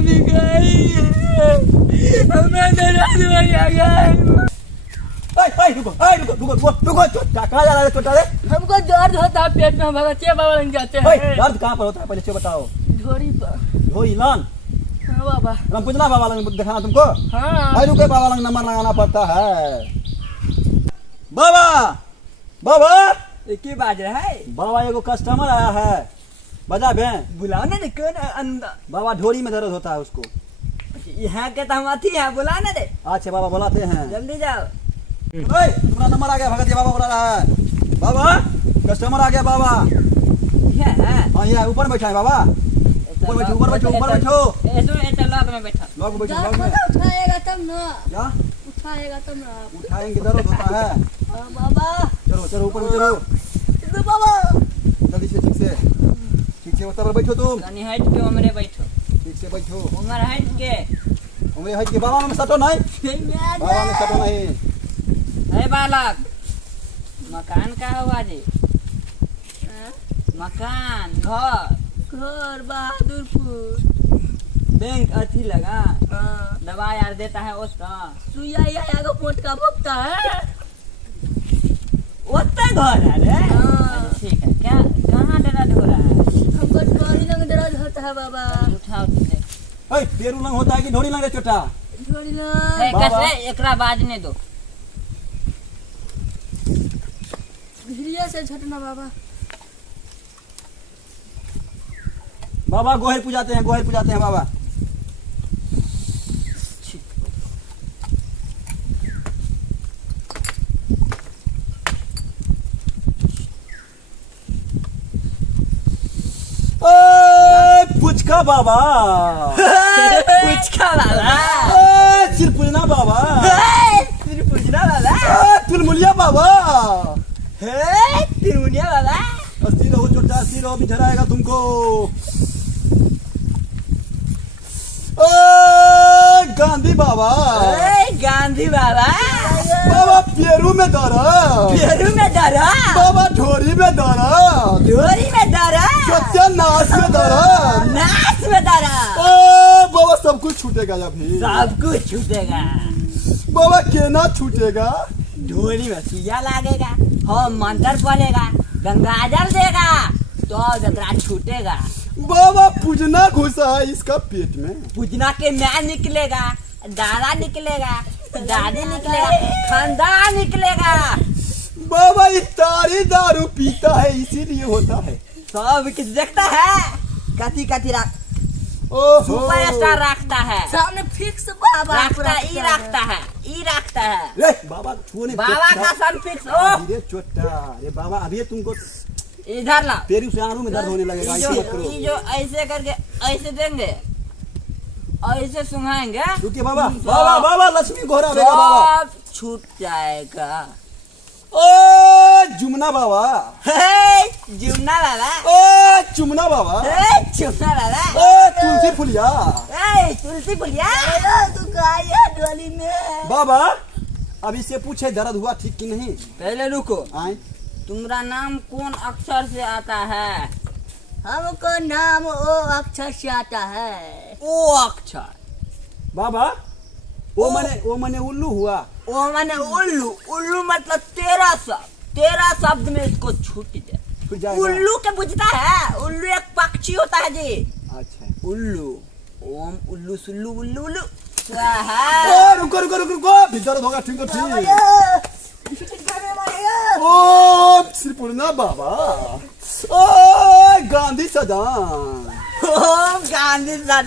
भी गई, हमें दर्द हो गया। रुको छोटा, कहाँ जा रहा है छोटा रे? हमको दर्द होता है पेट में, हमारा चे बाबा लग जाते हैं। दर्द कहाँ पर होता है पहले से बताओ। ढोरी पर। ढोरी लान हाँ बाबा। रामपूजना बाबा लंग दिखाना तुमको। हाँ रुके बाबा लंग नंबर लगाना पड़ता है। बाबा बाबा की बाज रहा है? बाबा एगो कस्टमर आया है, बजा बे। बुलाने दे कौन है अंदर? बाबा ढोरी में दर्द होता है उसको। यहाँ के तो हम अथी है, बुलाने दे। अच्छा बाबा बुलाते हैं। जल्दी जाओ। तुम्हारा नंबर आ गया, भगत जी बाबा बुला रहा है। बाबा कस्टमर आ गया बाबा। ये है? हाँ ये ऊपर बैठा है बाबा। ऊपर बैठो ऊपर बैठो ऊपर बैठो। ऐसे लॉक में बैठा। लॉक में बैठो जा, लॉक में। उठाएगा तब ना, क्या उठाएगा तब ना आप। उठाएंगे दर्द होता है। हाँ बाबा। चलो चलो ऊपर में चलो तो बाबा जल्दी से, ठीक से ऊपर बैठो तुम। कनी हट के उमरे बैठो। ठीक से बैठो। उमर हट के। उमरे हट के। बाबा में सटो नहीं, बाबा में सटो नहीं। है बालक, मकान का हुआ जी? मकान घर बहादुरपुर। बैंक अथी लगा, हाँ। दवा यार देता है उसका। सुइया या पोट का भोगता है। ओते घर है रे। हाँ। अच्छा, ठीक है। क्या कहाँ दर्द हो रहा है? हमको ढोरी लंग दर्द होता है बाबा। उठाओ तो देख। पेरू लंग होता है कि ढोरी लंग रे छोटा? ढोरी है, लंग कैसे एकरा बाजने दो। भिड़िया से झटना बाबा। बाबा गोहेर पूजाते हैं, गोहेर पूजाते हैं बाबा। पुचका बाबा। पुचका वाला। चिरपुजना बाबा। फिर पूछना वाला। तिलमुलिया बाबा। है तिरुनिया वाला। अस्सी रहो छोटा, अस्सी रहो, भी झराएगा तुमको। गांधी बाबा। गांधी बाबा। बाबा पेरू में दर्द। पेरू में दर्द। बाबा ढोरी में दर्द। ढोरी में दर्द। सच्चा नाश में दर्द। नाश में दर्द। बाबा सब कुछ छूटेगा अभी। सब कुछ छूटेगा। बाबा केना छूटेगा? ढोरी में सुइया लागेगा, हम मंत्र पड़ेगा, गंगाजल देगा तो जतरा छूटेगा। बाबा पूजना घुसा है इसका पेट में। पूजना के मैं निकलेगा, दादा निकलेगा, दादी निकलेगा, खानदान निकलेगा। बाबा इफ्तारी दारू पीता है इसीलिए होता है। सब कुछ देखता है। कथी कथी रख ओहो सुपर स्टार रखता है। सामने फिक्स बाबा रखता है, ई रखता है, ई रखता है। रे बाबा छूने बाबा का सन फिक्स। ओ धीरे छोटा। अरे बाबा अभी तुमको इधर ला। पेरू से आरू में दर्द होने लगेगा। ई ऐसे मत करो। जो ऐसे करके ऐसे देंगे, ऐसे सुंघाएंगे, रुकिए बाबा। बाबा बाबा लक्ष्मी घोड़ा देगा बाबा। सब छूट जाएगा। ओ जुमना बाबा। हे जुमना वाला। ओ चुमना बाबा। हे जुमना वाला। ओ तुलसी फुलिया। हे तुलसी फुलिया। तू गाया ढोली में। बाबा अब इससे पूछे दर्द हुआ ठीक कि नहीं? पहले रुको, आए तुम्हारा नाम कौन अक्षर से आता है? हमको नाम ओ अक्षर से आता है। ओ अक्षर। बाबा वो मने उल्लू हुआ। ओ माने उल्लू। उल्लू मतलब 13 शब्द में इसको छूट जाए। छूट जाएगा। उल्लू के बुझता है? उल्लू एक पक्षी होता है जी। अच्छा उल्लू। ओम उल्लू सुल्लू उल्लू उल्लू स्वाहा। ओ रुको रुको रुको रुको, भी दर्द होगा ठीक ठीक। ओ श्रीपुरना बाबा। ओ गांधी सदान। ओम गांधी सदा।